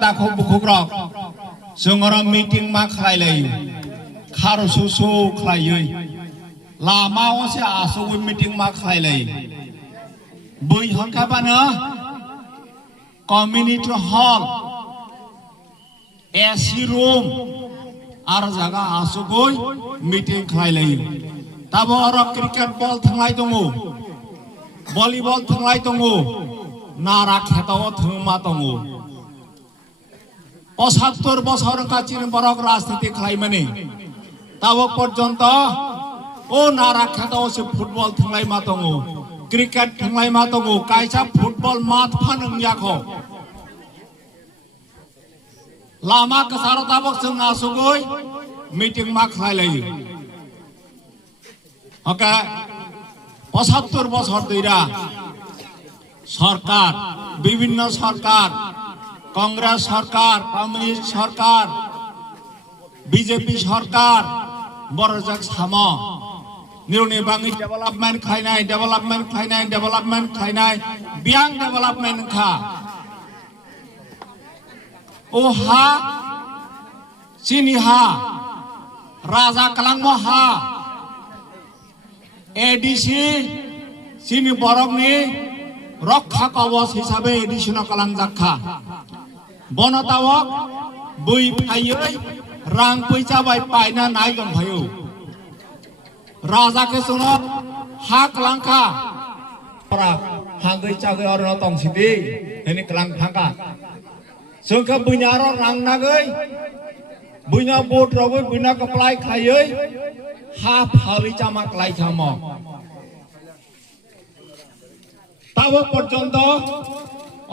ta không buộc rọc sương ở meeting mà khai lấy kharo su su khai dưới là mau sẽ số meeting mà khai lấy bùi hơn các bạn nữa community hall AC room আর জায়গা আসো গই meeting খাইলাই তাবো আর cricket ball থাংলাই দङो volleyball থাংলাই দङो নারা খেতাও থংমা দङो 75 বছর Kachin বরক রাজনীতি খাইমানি তাবো পর্যন্ত ও নারা খেতাও সে football থাংলাই মা দङो cricket থাংলাই মা দङो কাইসা ফুটবল মাঠ ফানং याखो लामा कसारो ताबक जों आसुगै मीटिंग मा खालायो ओके 75 বছর ধইরা সরকার বিভিন্ন সরকার কংগ্রেস সরকার কমিউনিস্ট সরকার বিজেপি সরকার বড়জাক সামো নিউনি বাঙি ডেভেলপমেন্ট খাইনাय बियां डेभेलपमेंट खा ओहा सिनिहा राजा कलांगो हा एडीसी सिनि बरकनि रक्षा कवच हिसाबै एडिसन कलांजाखा बनतावक बै फायै रां पैसा बाय पाइना नाय दंफायो राजा के सुनो हा कलांखा हागै चागै अरन तंसिदि हेनि कलां थांगा जोंखा बुइनारो रांनागै बुइना बोट रगै बुइना कप्लाय खायै हा फालि जामा क्लाय जामा ताबो पर्यन्त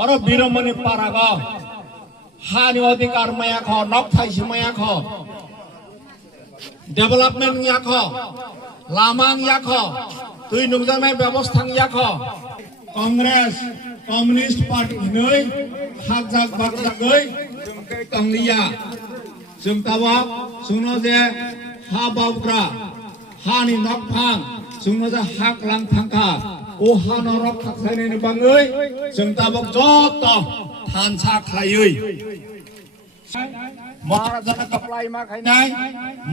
अर बिरमनि पाराग हानि अधिकार माया ख नक्थाइसि माया ख डेभेलपमेंट या ख लामां या ख तुइ नुजानाय व्यवस्था या ख कांग्रेस कम्युनिस्ट पार्टी नै हागजाक बागजागै जोंखै तंलिया जों तावा जोंनो जे हा बावग्रा हानि नकफां जोंनो जे हा क्लांथांखा ओ हा नरक खाखायनायनि बाङै जों ताबक जत थानसा खायै महाराजाना कप्लाय मा खायनाय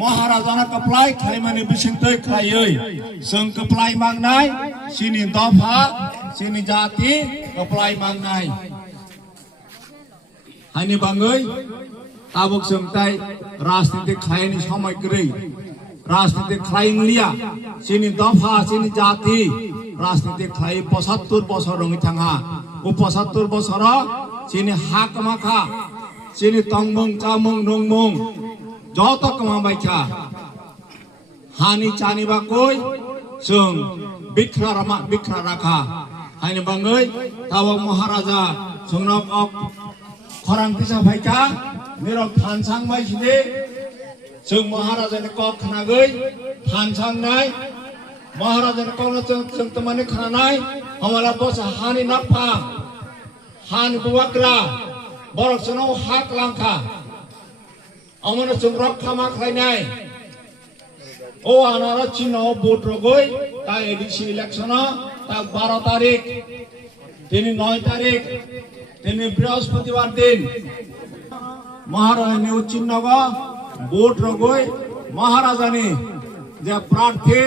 महाराजाना कप्लाय खायमानि बिसिंतै खायै जों कप्लाय मांनाय सिनि दफा सिनि जाति कप्लाय मांनाय हानि बाङै ताबक जोंताय राजनीति खायनि समय गरै राजनीति खायलिया सिनि दफा सिनि जाति राजनीति खाय 75 বছর रङि थाङा ओ 75 বছर सिनि हा कमाखा सिनि तंमं चामं नंमं जत कमाबायखा हानि चानिबा कय जों बिख्रा राखा हानि बाङै ताबक महाराजा जोंनो खरां फैसा फायखा निराव थानसांबाय सिदे जों महाराजानि कक खानागै थानसांनाय महाराजानि ककनो जों तमानि खानाय हमला बस हानि नाफा हानि बुवाग्रा बरकसनाव हा क्लांखा अमनो जों रक्षा मा खायनाय ओ आनारा चिन्ह भोट रगै ता एडिसी इलेक्शन ता 12 तारिख दिनै 9 तारिख दिनै बृहस्पतिबार दिन महाराजानि चिन्ह भोट रगै महाराजानि जे प्रार्थी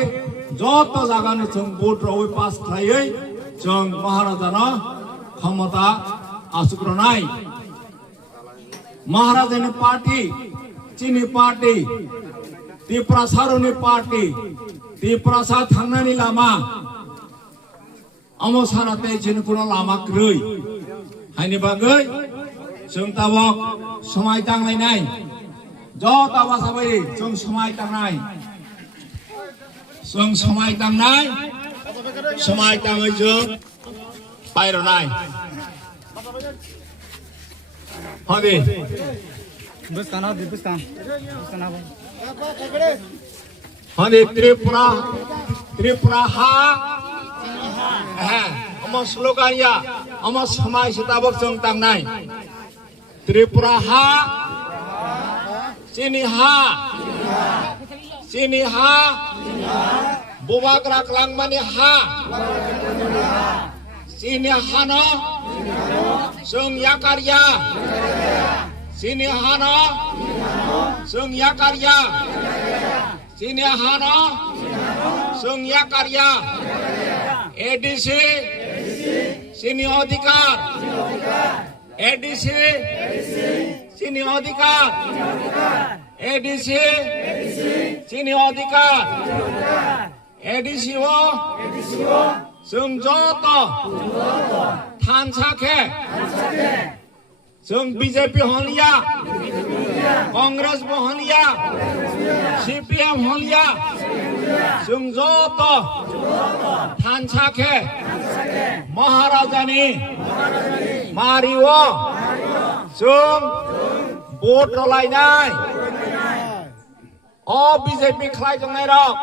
जत जागानि जों भोट रगै पास खायै जों महाराजाना क्षमता आसुग्रनाय महाराजानि पार्टी चिनी पार्टी तिप्रासारनि पार्टी तिप्रासा थांनायनि लामा अमसाराते जेन कुनो लामा ग्रै हायनि बागै जों ताबक समाय दांलायनाय जत आवासाबै जों समाय दांनाय समाय दाङै जों पायरनाय हदे बुस्तान हदे त्रिपुरा हा अम स्लोगानिया अम समाय सिताबक जों दांनाय त्रिपुरा हा सिनि हा बुवाग्रा क्लांमानि हा सिनि हानो जों याकारिया Sini hana Sung ya karya Sini hana Sung ya karya ADC Sini adhikar ADC Sini adhikar ADC Sini adhikar ADC wo Sung joto Than sakhe Sung BJP holiya Congress bo holiya CPM holiya Sung joto Than sakhe Maharajani Mariwo Sung Bot rolai nai O BJP khlai jong nai rok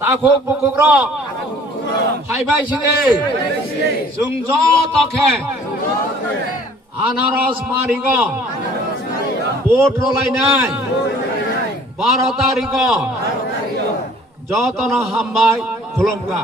Ta khok bukuk rok Hai bai sini Sung joto khe Anaras marigo Bot rolai nai 12 tariko Jotona hambai khulumka